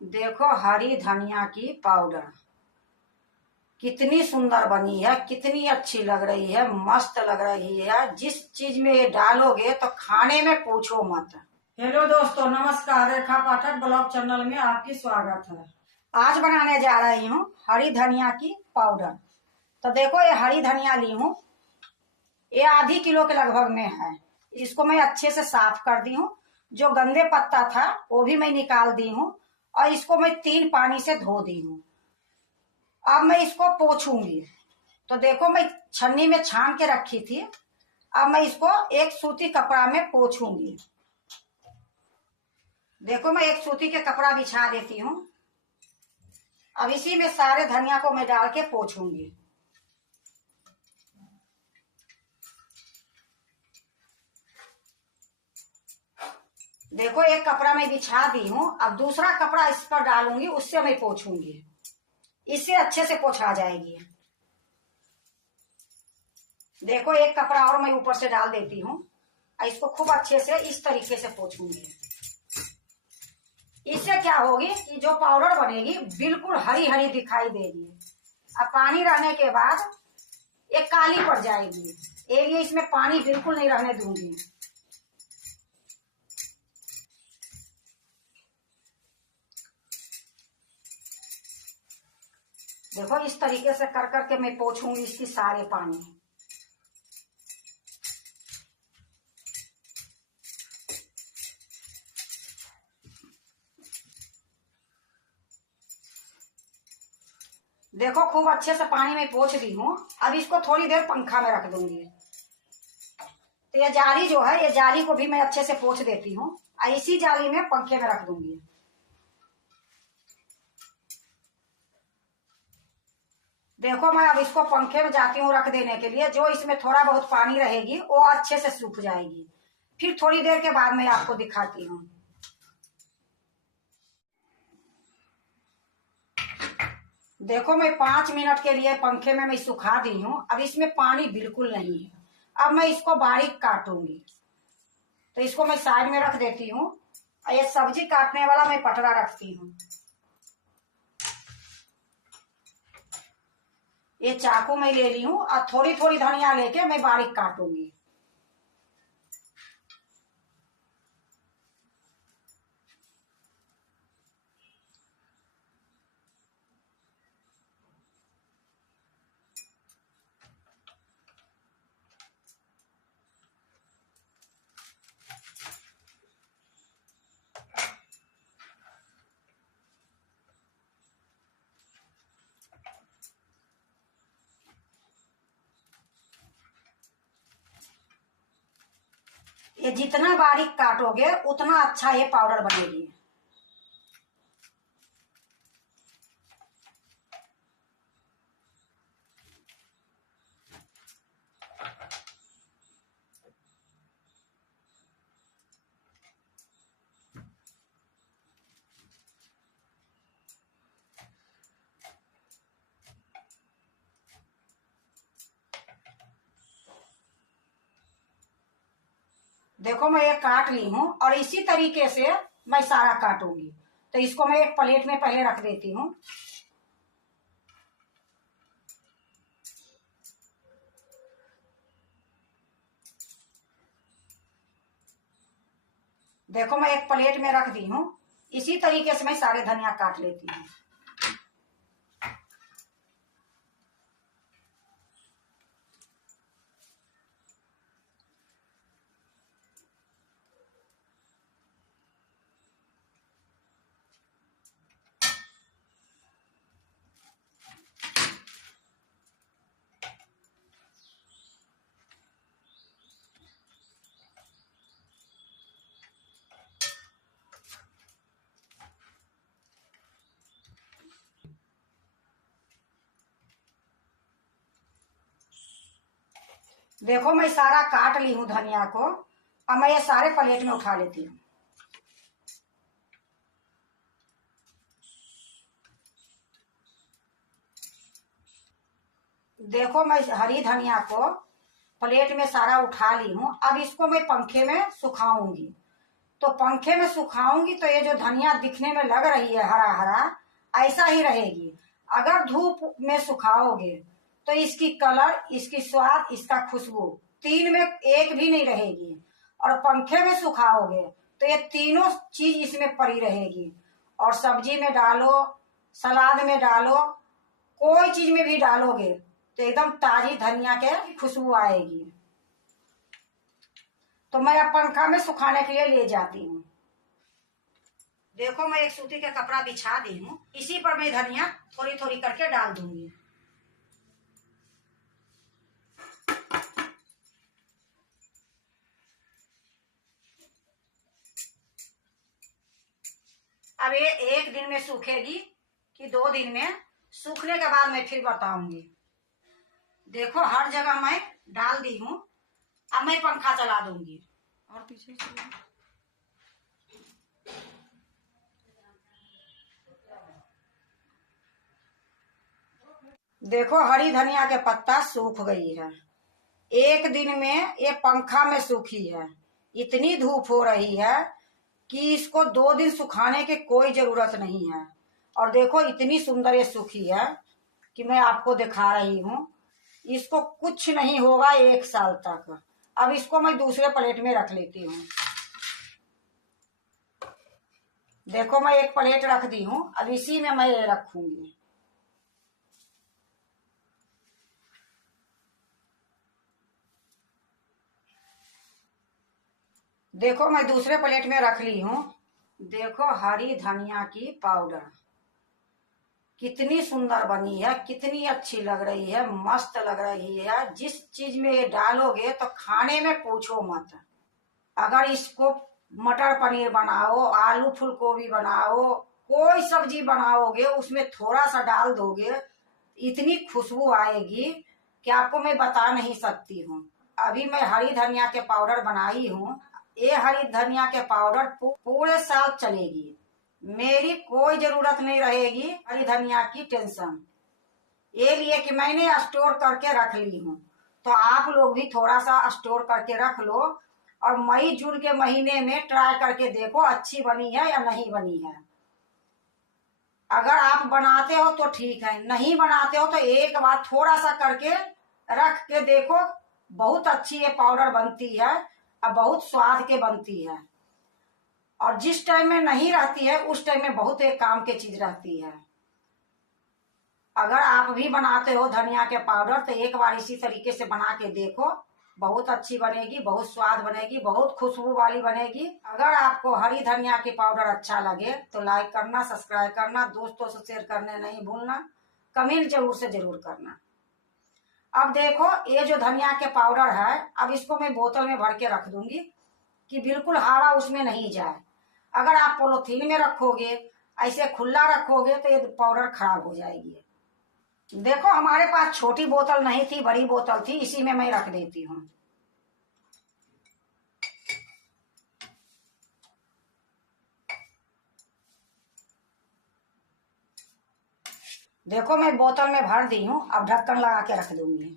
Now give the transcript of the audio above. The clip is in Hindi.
देखो हरी धनिया की पाउडर कितनी सुंदर बनी है, कितनी अच्छी लग रही है, मस्त लग रही है। जिस चीज में ये डालोगे तो खाने में पूछो मत। हेलो दोस्तों, नमस्कार। रेखा पाठक ब्लॉग चैनल में आपकी स्वागत है। आज बनाने जा रही हूँ हरी धनिया की पाउडर। तो देखो ये हरी धनिया ली हूँ, ये आधी किलो के लगभग में है। इसको मैं अच्छे से साफ कर दी हूँ। जो गंदे पत्ता था वो भी मैं निकाल दी हूँ और इसको मैं 3 पानी से धो दी हूँ। अब मैं इसको पोंछूंगी। तो देखो मैं छन्नी में छान के रखी थी। अब मैं इसको एक सूती कपड़ा में पोंछूंगी। देखो मैं एक सूती के कपड़ा बिछा देती हूँ। अब इसी में सारे धनिया को मैं डाल के पोंछूंगी। देखो एक कपड़ा मैं बिछा दी हूँ। अब दूसरा कपड़ा इस पर डालूंगी, उससे मैं पोंछूंगी। इससे अच्छे से पोंछा जाएगी। देखो एक कपड़ा और मैं ऊपर से डाल देती हूँ। इसको खूब अच्छे से इस तरीके से पोंछूंगी। इससे क्या होगी कि जो पाउडर बनेगी बिल्कुल हरी हरी दिखाई देगी। अब पानी रहने के बाद ये काली पड़ जाएगी। ये लिए इसमें पानी बिल्कुल नहीं रहने दूंगी। देखो इस तरीके से कर करके मैं पोंछूंगी इसकी सारे पानी। देखो खूब अच्छे से पानी में पोंछ दी हूँ। अब इसको थोड़ी देर पंखा में रख दूंगी। तो ये जाली जो है, ये जाली को भी मैं अच्छे से पोंछ देती हूँ और इसी जाली में पंखे में रख दूंगी। देखो मैं अब इसको पंखे में जाती हूँ रख देने के लिए। जो इसमें थोड़ा बहुत पानी रहेगी वो अच्छे से सूख जाएगी। फिर थोड़ी देर के बाद मैं आपको दिखाती हूँ। देखो मैं 5 मिनट के लिए पंखे में मैं सुखा दी हूँ। अब इसमें पानी बिल्कुल नहीं है। अब मैं इसको बारीक काटूंगी। तो इसको मैं साइड में रख देती हूँ और ये सब्जी काटने वाला मैं पटरा रखती हूँ। ये चाकू मैं ले ली हूँ और थोड़ी थोड़ी धनिया लेके मैं बारीक काटूंगी। ये जितना बारीक काटोगे उतना अच्छा ये पाउडर बनेगी। देखो मैं ये काट ली हूँ और इसी तरीके से मैं सारा काटूंगी। तो इसको मैं एक प्लेट में पहले रख देती हूँ। देखो मैं एक प्लेट में रख दी हूँ। इसी तरीके से मैं सारे धनिया काट लेती हूँ। देखो मैं सारा काट ली हूँ धनिया को। अब मैं ये सारे प्लेट में उठा लेती हूँ। देखो मैं हरी धनिया को प्लेट में सारा उठा ली हूँ। अब इसको मैं पंखे में सुखाऊंगी। तो पंखे में सुखाऊंगी तो ये जो धनिया दिखने में लग रही है हरा हरा, ऐसा ही रहेगी। अगर धूप में सुखाओगे तो इसकी कलर, इसकी स्वाद, इसका खुशबू तीन में एक भी नहीं रहेगी। और पंखे में सुखाओगे तो ये तीनों चीज इसमें पड़ी रहेगी। और सब्जी में डालो, सलाद में डालो, कोई चीज में भी डालोगे तो एकदम ताजी धनिया के खुशबू आएगी। तो मैं अब पंखा में सुखाने के लिए ले जाती हूँ। देखो मैं एक सूती का कपड़ा बिछा दी हूँ, इसी पर मैं धनिया थोड़ी थोड़ी करके डाल दूंगी। अब ये एक दिन में सूखेगी कि 2 दिन में, सूखने के बाद मैं फिर बताऊंगी। देखो हर जगह मैं डाल दी हूँ। अब मैं पंखा चला दूंगी। और पीछे देखो हरी धनिया के पत्ता सूख गई है। एक दिन में ये पंखा में सूखी है। इतनी धूप हो रही है कि इसको 2 दिन सुखाने की कोई जरूरत नहीं है। और देखो इतनी सुंदर ये सूखी है कि मैं आपको दिखा रही हूँ। इसको कुछ नहीं होगा 1 साल तक। अब इसको मैं दूसरे प्लेट में रख लेती हूँ। देखो मैं एक प्लेट रख दी हूँ, अब इसी में मैं रखूंगी। देखो मैं दूसरे प्लेट में रख ली हूँ। देखो हरी धनिया की पाउडर कितनी सुंदर बनी है, कितनी अच्छी लग रही है, मस्त लग रही है। जिस चीज में ये डालोगे तो खाने में पूछो मत। अगर इसको मटर पनीर बनाओ, आलू फूल गोभी बनाओ, कोई सब्जी बनाओगे उसमें थोड़ा सा डाल दोगे, इतनी खुशबू आएगी कि आपको मैं बता नहीं सकती हूँ। अभी मैं हरी धनिया के पाउडर बनाई हूँ। ये हरी धनिया के पाउडर पूरे साल चलेगी। मेरी कोई जरूरत नहीं रहेगी हरी धनिया की टेंशन। ये लिए कि मैंने स्टोर करके रख ली हूँ, तो आप लोग भी थोड़ा सा स्टोर करके रख लो। और मई जून के महीने में ट्राई करके देखो अच्छी बनी है या नहीं बनी है। अगर आप बनाते हो तो ठीक है, नहीं बनाते हो तो एक बार थोड़ा सा करके रख के देखो। बहुत अच्छी ये पाउडर बनती है और बहुत स्वाद के बनती है। और जिस टाइम में नहीं रहती है उस टाइम में बहुत एक काम की चीज रहती है। अगर आप भी बनाते हो धनिया के पाउडर तो एक बार इसी तरीके से बना के देखो। बहुत अच्छी बनेगी, बहुत स्वाद बनेगी, बहुत खुशबू वाली बनेगी। अगर आपको हरी धनिया की पाउडर अच्छा लगे तो लाइक करना, सब्सक्राइब करना, दोस्तों से शेयर करने नहीं भूलना, कमेंट जरूर करना। अब देखो ये जो धनिया के पाउडर है, अब इसको मैं बोतल में भर के रख दूंगी कि बिल्कुल हवा उसमें नहीं जाए। अगर आप पॉलिथीन में रखोगे, ऐसे खुला रखोगे तो ये पाउडर खराब हो जाएगी। देखो हमारे पास छोटी बोतल नहीं थी, बड़ी बोतल थी, इसी में मैं रख देती हूँ। देखो मैं बोतल में भर दी हूँ, अब ढक्कन लगा के रख दूंगी।